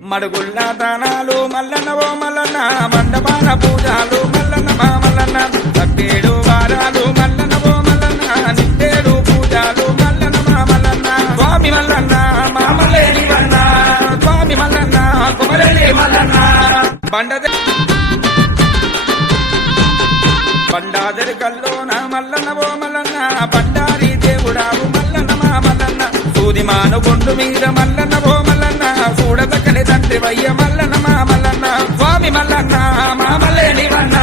మడుగుళ్ళ దానాలు మల్లన్న ఓ మల్లన్న మండపాన పూజాలు మల్లన్న మా మల్లన్న తట్టేడు వారాలు మల్లన్న ఓ మల్లన్న నిట్టేడు పూజాలు మల్లన్న మా మల్లన్న స్వామి మల్లన్న మామలేని వన్న స్వామి మల్లన్న కుమరేని మల్లన్న బండాదరి కల్లోన మల్లన్న ఓ మల్లన్న బండారి దేవుడావు మల్లన్న మా మల్లన్న సూది మానుకొండు మీద మల్లన్న ఓ మల్లన్న చూడదక్కని తండ్రి వయ్య మల్లన్న మా మల్లన్న స్వామి మల్లన్న మామలేని వన్న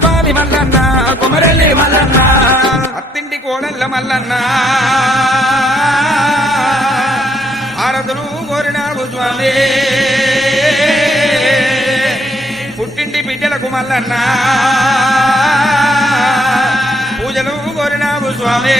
స్వామి మల్లన్న కుమరెల్లి మల్లన్న అత్తింటి కోడళ్ళ మల్లన్న ఆరతులు కోరినావు స్వామి పుట్టింటి బిడ్డలకు మల్లన్న పూజలు కోరినావు స్వామి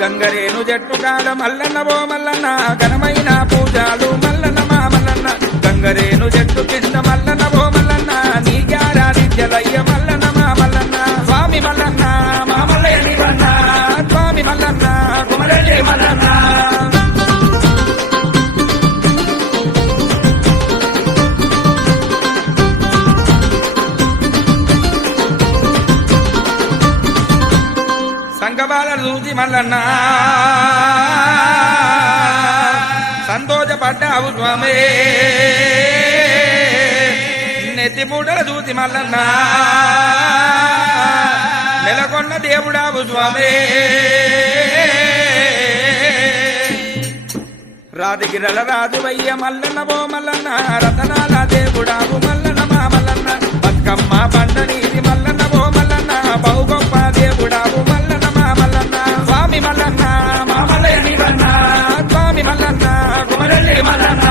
గంగరేను జట్టు కాడ మల్లన్న ఓ మల్లన్న ఘనమైన పూజలు మల్లన్న మా మల్లన్న గంగరేను జట్టు కింద మల్లన్న ఓ మల్లన్న నీ గారాదిత్యలయ్య మల్లన్న మా మల్లన్న స్వామి మల్లన్న మామలేని వన్న స్వామి మల్లన్న కుమరెల్లి మల్లన్న సంగబాల చూసి మల్లన్న సంతోషపడ్డావు స్వామి నెత్తి పూటల చూసి మల్లన్న నెలకొన్న దేవుడావు స్వామి రాజగిరల రాజు వయ్య మల్లన్న ఓ మల్లన్న రతనాల దేవుడావు మల్లన్న మా మల్లన్న బతుకమ్మ బండ నీది మల్లన్న ఓ మల్లన్న బహు గొప్ప దేవుడావు మల్లన్న మా మల్లన్న స్వామి మల్లన్న మామలేని వన్న స్వామి మల్లన్న కుమరెల్లి మల్లన్న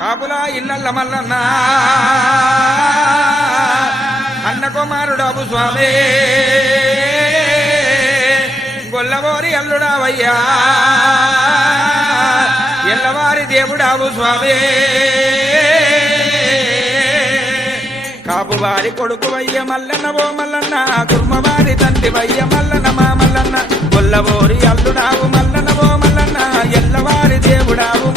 కాపులా ఇల్లల్ల మల్లన్న అన్న కుమారుడావు స్వామి గొల్లబోరి అల్లుడావయ్యా ఎల్లవారి దేవుడావు స్వామి కాపువారి కొడుకు వయ్య మల్లన్న ఓ మల్లన్న కుర్మవారి తండ్రి వయ్య మల్లన్న మా మల్లన్న గొల్లబోరి అల్లుడావు మల్లన్న ఓ మల్లన్న ఎల్లవారి దేవుడావు